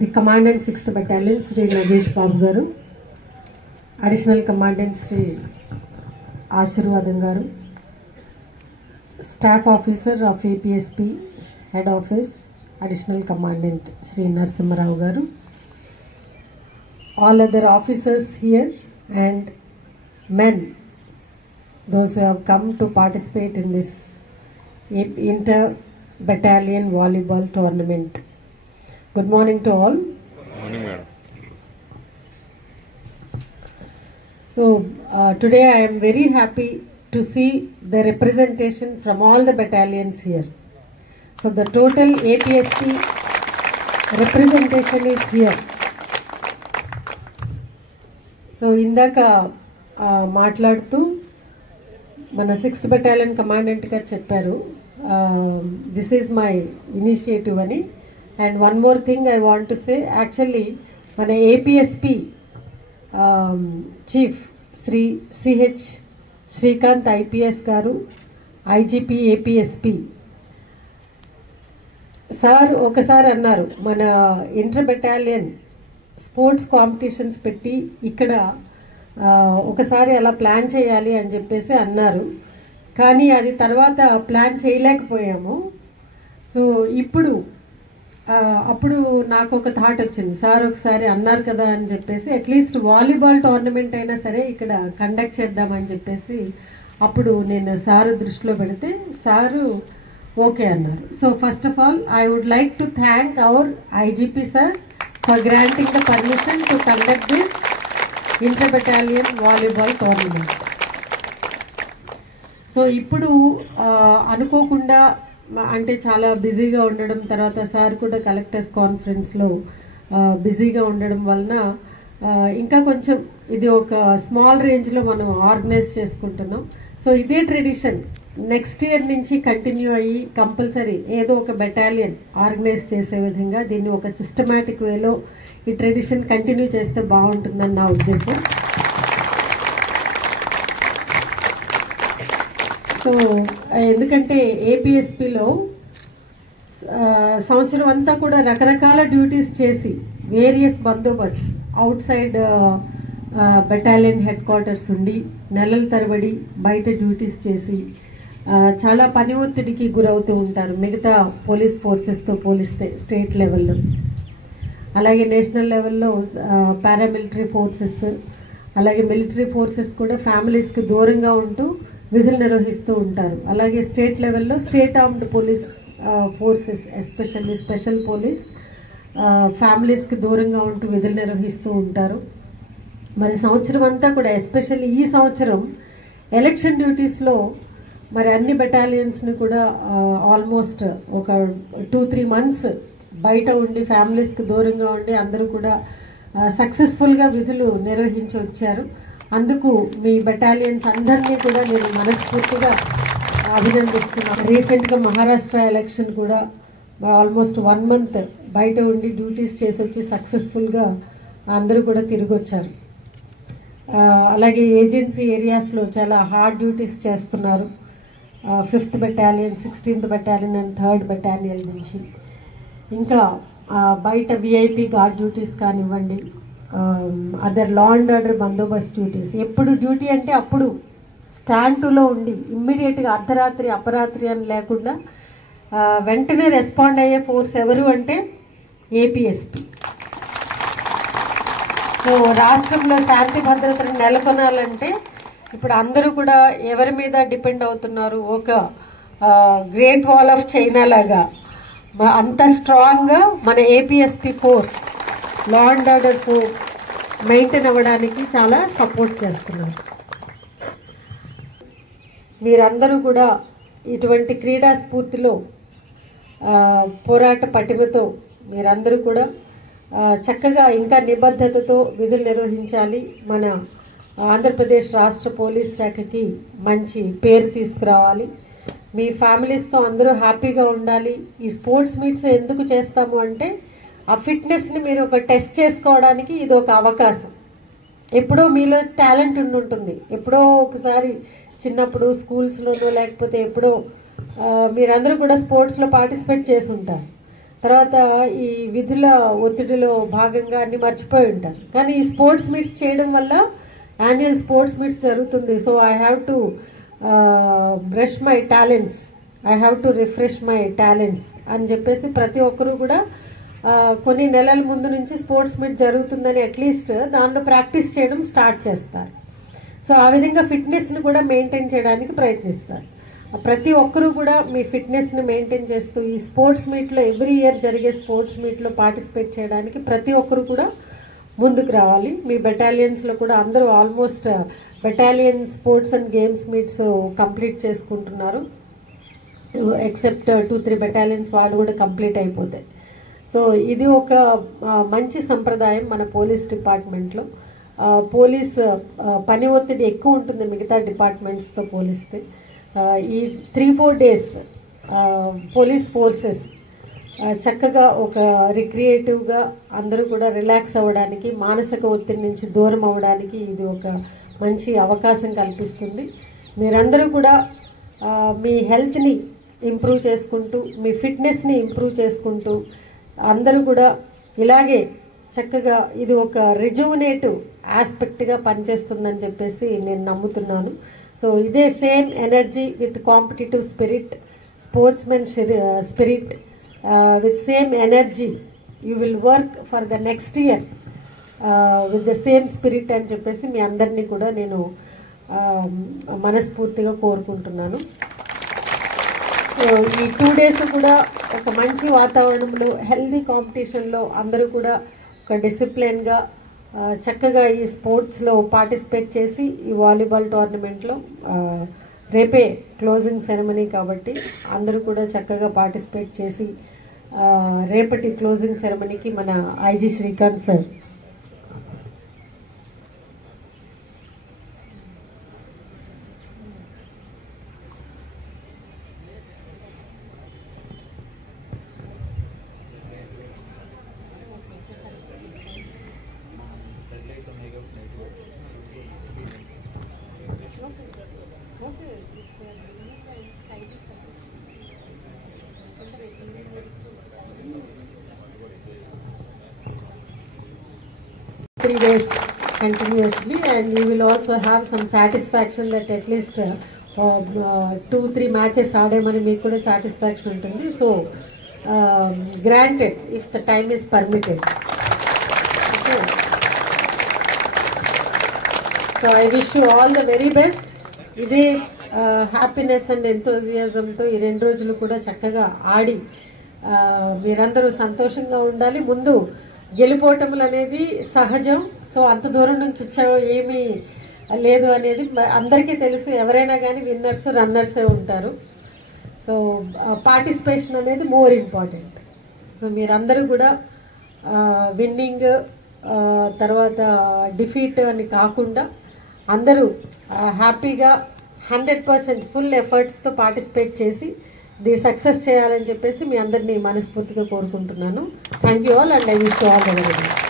the Commandant 6th Battalion, Sri Nagesh Babu Garu, Additional Commandant Sri Ashirvadan Garu, Staff Officer of APSP, Head Office, Additional Commandant Sri Narasimha Rao Garu, all other officers here and men, those who have come to participate in this inter-battalion volleyball tournament. Good morning to all. Good morning, madam. So today I am very happy to see the representation from all the battalions here. So the total APSP representation is here. So ఇందాక మాట్లాడుతూ మన 6th Battalion Commandant గారు చెప్పారు, this is my initiative అని. And one more thing I want to say, actually మన APSP Chief Sri CH Srikanth IPS గారు, IGP APSP sir ఒకసారి అన్నారు, మన ఇంటర్ బెటాలియన్ స్పోర్ట్స్ కాంపిటీషన్స్ పెట్టి ఇక్కడ ఒకసారి అలా ప్లాన్ చేయాలి అని చెప్పేసి అన్నారు. కానీ అది తర్వాత ప్లాన్ చేయలేకపోయాము. సో ఇప్పుడు అప్పుడు నాకు ఒక థాట్ వచ్చింది, సార్ ఒకసారి అన్నారు కదా అని చెప్పేసి అట్లీస్ట్ వాలీబాల్ టోర్నమెంట్ అయినా సరే ఇక్కడ కండక్ట్ చేద్దామని చెప్పేసి అప్పుడు నేను సారు దృష్టిలో పెడితే సారు ఓకే అన్నారు. So first of all I would like to thank our IGP sir for granting the permission to conduct this inter battalion volleyball tournament. So ఇప్పుడు అనుకోకుండా అంటే చాలా బిజీగా ఉండడం, తర్వాత సార్ కూడా కలెక్టర్స్ కాన్ఫరెన్స్లో బిజీగా ఉండడం వలన ఇంకా కొంచెం ఇది ఒక స్మాల్ రేంజ్లో మనం ఆర్గనైజ్ చేసుకుంటున్నాం. సో ఇదే ట్రెడిషన్ నెక్స్ట్ ఇయర్ నుంచి కంటిన్యూ అయ్యి కంపల్సరీ ఏదో ఒక బెటాలియన్ ఆర్గనైజ్ చేసే విధంగా దీన్ని ఒక సిస్టమాటిక్ వేలో ఈ ట్రెడిషన్ కంటిన్యూ చేస్తే బాగుంటుందని నా ఉద్దేశం. సో ఎందుకంటే ఏపీఎస్పిలో సంవత్సరం అంతా కూడా రకరకాల డ్యూటీస్ చేసి various Bandobast out side battalion head quarters ఉండి నెలల తరబడి బయట డ్యూటీస్ చేసి చాలా పని ఒత్తిడికి గురవుతూ ఉంటారు మిగతా పోలీస్ ఫోర్సెస్తో పోలిస్తే స్టేట్ లెవెల్లో. అలాగే నేషనల్ లెవెల్లో పారామిలిటరీ ఫోర్సెస్, అలాగే మిలిటరీ ఫోర్సెస్ కూడా ఫ్యామిలీస్కి దూరంగా ఉంటూ విధులు నిర్వహిస్తూ ఉంటారు. అలాగే స్టేట్ లెవెల్లో state armed police forces especially special police ఫ్యామిలీస్కి దూరంగా ఉంటూ విధులు నిర్వహిస్తూ ఉంటారు. మరి సంవత్సరం అంతా కూడా ఎస్పెషల్లీ ఈ సంవత్సరం ఎలక్షన్ డ్యూటీస్లో మరి అన్ని బెటాలియన్స్ని కూడా ఆల్మోస్ట్ ఒక 2-3 months బయట ఉండి ఫ్యామిలీస్కి దూరంగా ఉండి అందరూ కూడా సక్సెస్ఫుల్గా విధులు నిర్వహించి వచ్చారు. అందుకు మీ బెటాలియన్స్ అందరినీ కూడా నేను మనస్ఫూర్తిగా అభినందిస్తున్నాను. రీసెంట్గా మహారాష్ట్ర ఎలక్షన్ కూడా ఆల్మోస్ట్ 1 month బయట ఉండి డ్యూటీస్ చేసి వచ్చి సక్సెస్ఫుల్గా అందరూ కూడా తిరిగి వచ్చారు. అలాగే ఏజెన్సీ ఏరియాస్లో చాలా హార్డ్ డ్యూటీస్ చేస్తున్నారు. 5th Battalion, 16th Battalion and 3rd Battalion నుంచి ఇంకా బయట విఐపి గార్డ్ డ్యూటీస్ కానివ్వండి, అదర్ లా అండ్ ఆర్డర్ బందోబస్తు డ్యూటీస్. ఎప్పుడు డ్యూటీ అంటే అప్పుడు స్టాండ్ టూలో ఉండి ఇమ్మీడియట్గా అర్ధరాత్రి అపరాత్రి అని లేకుండా వెంటనే రెస్పాండ్ అయ్యే ఫోర్స్ ఎవరు అంటే ఏపీఎస్పీ. సో రాష్ట్రంలో శాంతి భద్రతను నెలకొనాలంటే ఇప్పుడు అందరూ కూడా ఎవరి మీద డిపెండ్ అవుతున్నారు, ఒక గ్రేట్ వాల్ ఆఫ్ చైనా లాగా అంత స్ట్రాంగ్గా మన APSP force law and order maintain అవ్వడానికి చాలా సపోర్ట్ చేస్తున్నారు. మీరందరూ కూడా ఇటువంటి క్రీడా స్ఫూర్తిలో పోరాట పటిమతో మీరందరూ కూడా చక్కగా ఇంకా నిబద్ధతతో విధులు నిర్వహించాలి. మన ఆంధ్రప్రదేశ్ రాష్ట్ర పోలీస్ శాఖకి మంచి పేరు తీసుకురావాలి. మీ ఫ్యామిలీస్తో అందరూ హ్యాపీగా ఉండాలి. ఈ స్పోర్ట్స్ మీట్స్ ఎందుకు చేస్తాము అంటే ఆ ఫిట్నెస్ని మీరు ఒక టెస్ట్ చేసుకోవడానికి ఇది ఒక అవకాశం. ఎప్పుడో మీలో టాలెంట్ ఉంటుంది, ఎప్పుడో ఒకసారి చిన్నప్పుడు స్కూల్స్లోనో లేకపోతే ఎప్పుడో మీరందరూ కూడా స్పోర్ట్స్లో పార్టిసిపేట్ చేసి ఉంటారు. తర్వాత ఈ విధుల ఒత్తిడిలో భాగంగా అన్ని మర్చిపోయి ఉంటారు. కానీ ఈ స్పోర్ట్స్ మీట్స్ చేయడం వల్ల యాన్యువల్ స్పోర్ట్స్ మీట్స్ జరుగుతుంది. So I have to brush my talents, I have to refresh my talents అని చెప్పేసి ప్రతి ఒక్కరూ కూడా కొన్ని నెలల ముందు నుంచి స్పోర్ట్స్ మీట్ జరుగుతుందని అట్లీస్ట్ దాంట్లో ప్రాక్టీస్ చేయడం స్టార్ట్ చేస్తారు. సో ఆ విధంగా ఫిట్నెస్ని కూడా మెయింటైన్ చేయడానికి ప్రయత్నిస్తారు. ప్రతి ఒక్కరూ కూడా మీ ఫిట్నెస్ని మెయింటైన్ చేస్తూ ఈ స్పోర్ట్స్ మీట్లో ఎవ్రీ ఇయర్ జరిగే స్పోర్ట్స్ మీట్లో పార్టిసిపేట్ చేయడానికి ప్రతి ఒక్కరు కూడా ముందుకు రావాలి. మీ బెటాలియన్స్లో కూడా అందరూ almost battalion sports and games meets complete చేసుకుంటున్నారు. ఎక్సెప్ట్ 2-3 బెటాలియన్స్ వాళ్ళు కూడా కంప్లీట్ అయిపోతాయి. సో ఇది ఒక మంచి సంప్రదాయం మన పోలీస్ డిపార్ట్మెంట్లో. పోలీస్ పని ఒత్తిడి ఎక్కువ ఉంటుంది మిగతా డిపార్ట్మెంట్స్తో పోలిస్తే. ఈ 3-4 డేస్ పోలీస్ ఫోర్సెస్ చక్కగా ఒక రిక్రియేటివ్గా అందరూ కూడా రిలాక్స్ అవ్వడానికి, మానసిక ఒత్తిడి నుంచి దూరం అవ్వడానికి ఇది ఒక మంచి అవకాశం కల్పిస్తుంది. మీరందరూ కూడా మీ హెల్త్ని ఇంప్రూవ్ చేసుకుంటూ, మీ ఫిట్నెస్ని ఇంప్రూవ్ చేసుకుంటూ అందరూ కూడా ఇలాగే చక్కగా ఇది ఒక రిజువనేటివ్ ఆస్పెక్ట్గా పనిచేస్తుందని చెప్పేసి నేను నమ్ముతున్నాను. సో ఇదే same energy with competitive spirit, sportsmen spirit, with same energy you will work for the next year with the same spirit అని చెప్పేసి మీ అందరినీ కూడా నేను మనస్ఫూర్తిగా కోరుకుంటున్నాను. ఈ 2 డేస్ కూడా ఒక మంచి వాతావరణంలో హెల్దీ కాంపిటీషన్లో అందరూ కూడా ఒక డిసిప్లిన్గా చక్కగా ఈ స్పోర్ట్స్లో పార్టిసిపేట్ చేసి ఈ వాలీబాల్ టోర్నమెంట్లో రేపే క్లోజింగ్ సెరమనీ కాబట్టి అందరూ కూడా చక్కగా పార్టిసిపేట్ చేసి రేపటి క్లోజింగ్ సెరమనీకి మన IG Srikanth sir three days continuously, and you will also have some satisfaction that at least 2-3 matches ఆడేమని మీకు కూడా సాటిస్ఫాక్షన్ ఉంటుంది. So granted if the time is permitted. So I wish you all the very best. ఇదే happiness and ఎంతోజియాజంతో ఈ 2 రోజులు కూడా చక్కగా ఆడి మీరందరూ సంతోషంగా ఉండాలి. ముందు గెలుపోవటములు అనేది సహజం. సో అంత దూరం నుంచి వచ్చావో ఏమీ లేదు అనేది అందరికీ తెలుసు. ఎవరైనా కానీ విన్నర్స్ రన్నర్సే ఉంటారు. సో పార్టిసిపేషన్ అనేది మోర్ ఇంపార్టెంట్. సో మీరందరూ కూడా విన్నింగ్ తర్వాత డిఫీట్ అని కాకుండా అందరూ హ్యాపీగా 100% ఫుల్ ఎఫర్ట్స్తో పార్టిసిపేట్ చేసి ది సక్సెస్ చేయాలని చెప్పేసి మీ అందరినీ మనస్ఫూర్తిగా కోరుకుంటున్నాను. Thank you all and I wish you all the very best.